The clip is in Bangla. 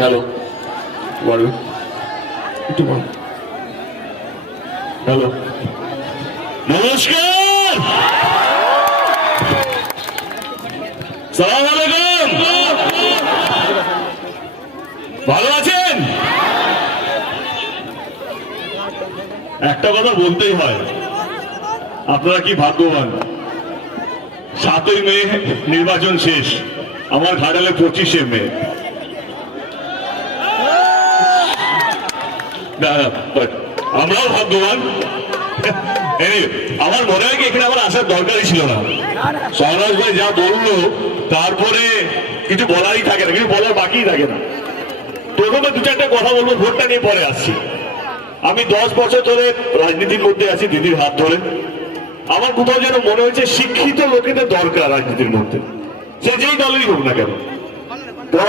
হ্যালো বলো, একটু বল। হ্যালো, নমস্কার, সালাম আলাইকুম, ভালো আছেন? একটা কথা বলতেই হয়, আপনারা কি ভাগ্যবান। 7ই মে নির্বাচন শেষ, আমার ঘাটালে 25শে মে। আমরাও ভাগ্যবান। আমার মনে হয় কি এখানে আমার আসার দরকারই ছিল না। সহরাজ ভাই যা বললো তারপরে কিছু বলারই থাকে না, কিছু বলার বাকিই থাকে না। প্রথমে 2-4টা কথা বলবো, ভোটটা নিয়ে পরে আসছি। আমি 10 বছর ধরে রাজনীতির মধ্যে আছি, দিদির হাত ধরে। আমার কোথাও যেন মনে হয়েছে শিক্ষিত লোকেদের দরকার রাজনীতির মধ্যে, সে যেই দলেরই হোক না কেন।